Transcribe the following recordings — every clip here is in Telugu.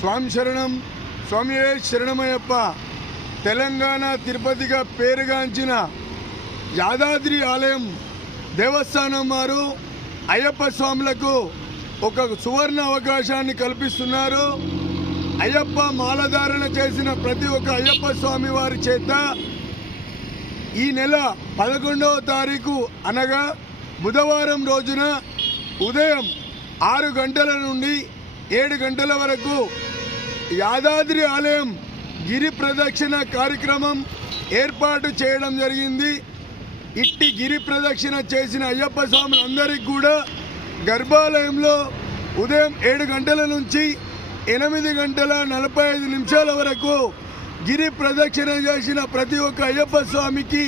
స్వామి శరణం స్వామియే శరణమయ్యప్ప. తెలంగాణ తిరుపతిగా పేరుగాంచిన యాదాద్రి ఆలయం దేవస్థానం వారు అయ్యప్ప స్వాములకు ఒక సువర్ణ అవకాశాన్ని కల్పిస్తున్నారు. అయ్యప్ప మాలధారణ చేసిన ప్రతి ఒక్క అయ్యప్ప స్వామి వారి చేత ఈ నెల 11వ తారీఖు అనగా బుధవారం రోజున ఉదయం 6 గంటల నుండి 7 గంటల వరకు యాదాద్రి ఆలయం గిరి ప్రదక్షిణ కార్యక్రమం ఏర్పాటు చేయడం జరిగింది. ఇట్టి గిరి ప్రదక్షిణ చేసిన అయ్యప్ప స్వాములందరికీ కూడా గర్భాలయంలో ఉదయం 7 గంటల నుంచి 8 గంటల 45 నిమిషాల వరకు గిరి ప్రదక్షిణ చేసిన ప్రతి ఒక్క అయ్యప్ప స్వామికి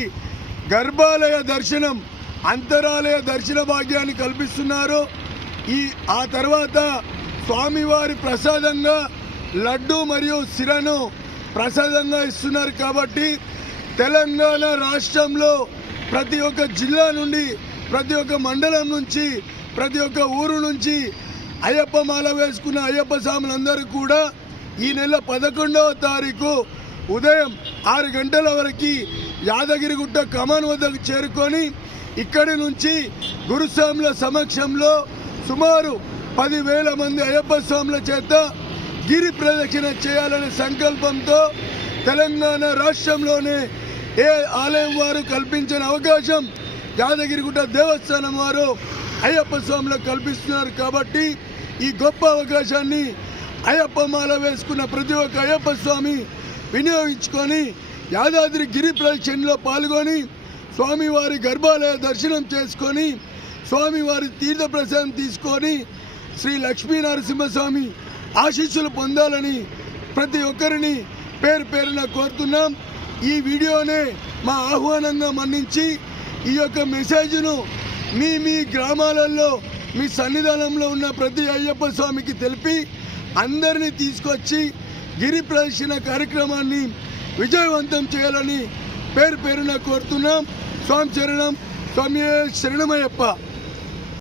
గర్భాలయ దర్శనం, అంతరాలయ దర్శన భాగ్యాన్ని కల్పిస్తున్నారు. ఆ తర్వాత స్వామివారి ప్రసాదంగా లడ్డు మరియు సిరను ప్రసాదంగా ఇస్తున్నారు. కాబట్టి తెలంగాణ రాష్ట్రంలో ప్రతి ఒక్క జిల్లా నుండి, ప్రతి ఒక్క మండలం నుంచి, ప్రతి ఒక్క ఊరు నుంచి అయ్యప్ప మాల వేసుకున్న అయ్యప్ప స్వాములందరూ కూడా ఈ నెల 11వ తారీఖు ఉదయం 6 గంటల వరకు యాదగిరిగుట్ట కమాన్ వద్దకు చేరుకొని ఇక్కడి నుంచి గురుస్వాముల సమక్షంలో సుమారు 10,000 మంది అయ్యప్ప స్వాముల చేత గిరి ప్రదక్షిణ చేయాలనే సంకల్పంతో తెలంగాణ రాష్ట్రంలోనే ఏ ఆలయం వారు కల్పించిన అవకాశం యాదగిరిగుట్ట దేవస్థానం వారు అయ్యప్ప స్వాములకు కల్పిస్తున్నారు. కాబట్టి ఈ గొప్ప అవకాశాన్ని అయ్యప్ప మాల వేసుకున్న ప్రతి ఒక్క అయ్యప్ప స్వామి వినియోగించుకొని యాదాద్రి గిరి ప్రదక్షిణలో పాల్గొని స్వామివారి గర్భాలయ దర్శనం చేసుకొని స్వామివారి తీర్థప్రసాదం తీసుకొని శ్రీ లక్ష్మీ నరసింహస్వామి ఆశీస్సులు పొందాలని ప్రతి ఒక్కరిని పేరు పేరున కోరుతున్నాం. ఈ వీడియోనే మా ఆహ్వానంగా మన్నించి ఈ యొక్క మెసేజ్ను మీ గ్రామాలలో మీ సన్నిధానంలో ఉన్న ప్రతి అయ్యప్ప స్వామికి తెలిపి అందరినీ తీసుకొచ్చి గిరి ప్రదక్షిణ కార్యక్రమాన్ని విజయవంతం చేయాలని పేరు పేరున కోరుతున్నాం. స్వామి శరణం స్వామి శరణమయ్యప్ప.